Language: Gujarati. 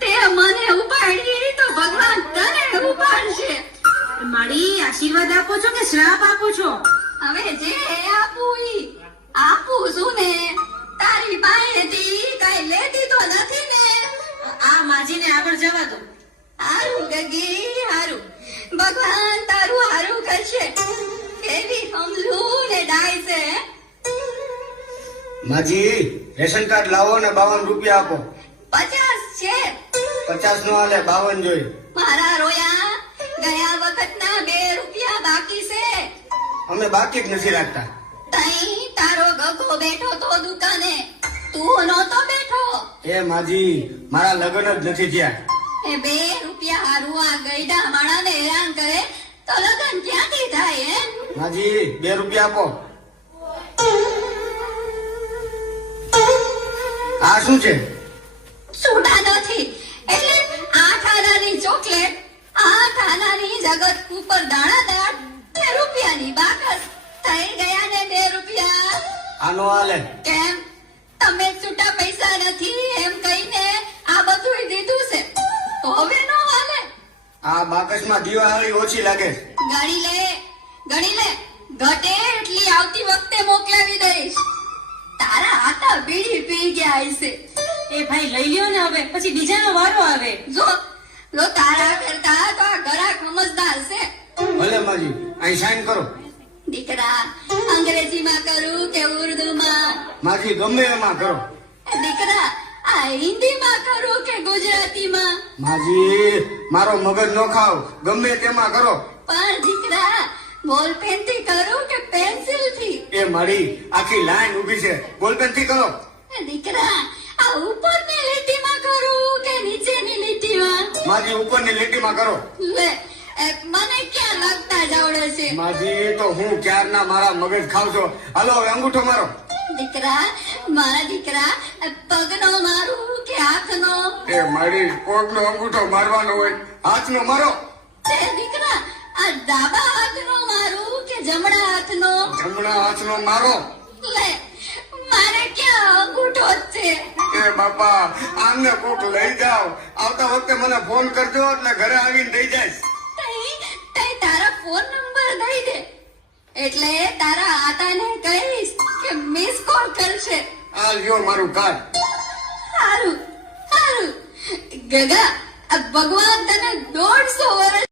તે મને ઉપાડી તો ભગવાન તને ઉપાડશે. મારી આશીર્વાદ આપો છો કે શ્રાપ આપો છો? હવે જે આપું આપું છું ને. તારી પાસેથી કઈ લેતી તો નથી ને. આ માજીને આગળ જવા દો. હારું ગગી હારું. ભગવાન તારું હારું કરશે. એવી સમજું ને ડાય માજી રેશન કાર્ડ લાવો ને બાવન રૂપિયા આપો. પચાસ છે. પચાસ નો હાલે બાવન જોઈ. મારા રોયા ગયા વખતના બે રૂપિયા બાકી છે. અમે બાકી જ નથી રાખતા. તઈ તારો ગગો બેઠો તો દુકાને. તું નહોતો બેઠો. એ માજી મારા લગ્ન જ નથી થયા. એ બે રૂપિયા હારું આ ગઈડા માણાને હેરાન કરે તો લગન ક્યાંથી થાય એમ? માજી બે રૂપિયા આપો. આ શું છે? છૂટા નથી એટલે આઠ આનાની ચોકલેટ આઠ આનાની જગત ઉપર દાણાદાર બે રૂપિયાની બાકસ થઈ ગયા ને બે રૂપિયા. આનો આલે કેમ? તમે છૂટા પૈસા નથી એમ કહીને આ બધું દીધું છે. હવે નો હાલે. આ બાકસમાં દિવાળી ઓછી લાગે. ગણી લે ગણી લે. ઘટે એટલી આવતી વખતે મોકલાવી દઈશ. તારા હાથા બીડી પી ગયા હશે. એ ભાઈ લઈ લ્યો ને હવે પછી બીજાનો વારો આવે. જો લો તારા કરતા તો આ ઘરા સમજદાર છે. ભલે માજી અહીં સાઈન કરો. દીકરા અંગ્રેજીમાં કરું કે ઉર્દુમાં? માજી ગમે એમાં કરો. દીકરા આ હિન્દીમાં કરું કે ગુજરાતીમાં? માજી મારો મગજ નો ખાવ ગમે તેમાં કરો. પણ દીકરા બોલ પેનથી કરું કે પેન્સિલથી? એ મારી આખી લાઈન ઊભી છે. બોલપેનથી કરો. દીકરા ઉપરની લીટીમાં કરું કે નીચેની લીટીમાં? માજી ઉપરની લીટીમાં કરો. લે મને ક્યાં લગતા જ આવડે છે? માજી તો હું ક્યારના મારા મગજ ખાવ છો. હાલો હવે અંગૂઠો મારો. દીકરા મારા દીકરા પગનો મારું કે હાથનો? એ મારી પગનો અંગૂઠો મારવાનો હોય. હાથનો મારો. એ દીકરા આ ડાબા હાથનો મારું કે જમણા હાથનો? જમણા હાથનો મારો. લે બાપા આમને કોક લઈ જાઓ. આવતા વખતે મને ફોન કરજો એટલે ઘરે આવીને દઈ તઈ તારા ફોન નંબર દઈ દે. એટલે તારા આતાને કહીશ કે મિસ કોલ કરશે. આ લ્યો મારું કાર્ડ સારું સારું ગગા ભગવાન તને દોઢસો વર્ષ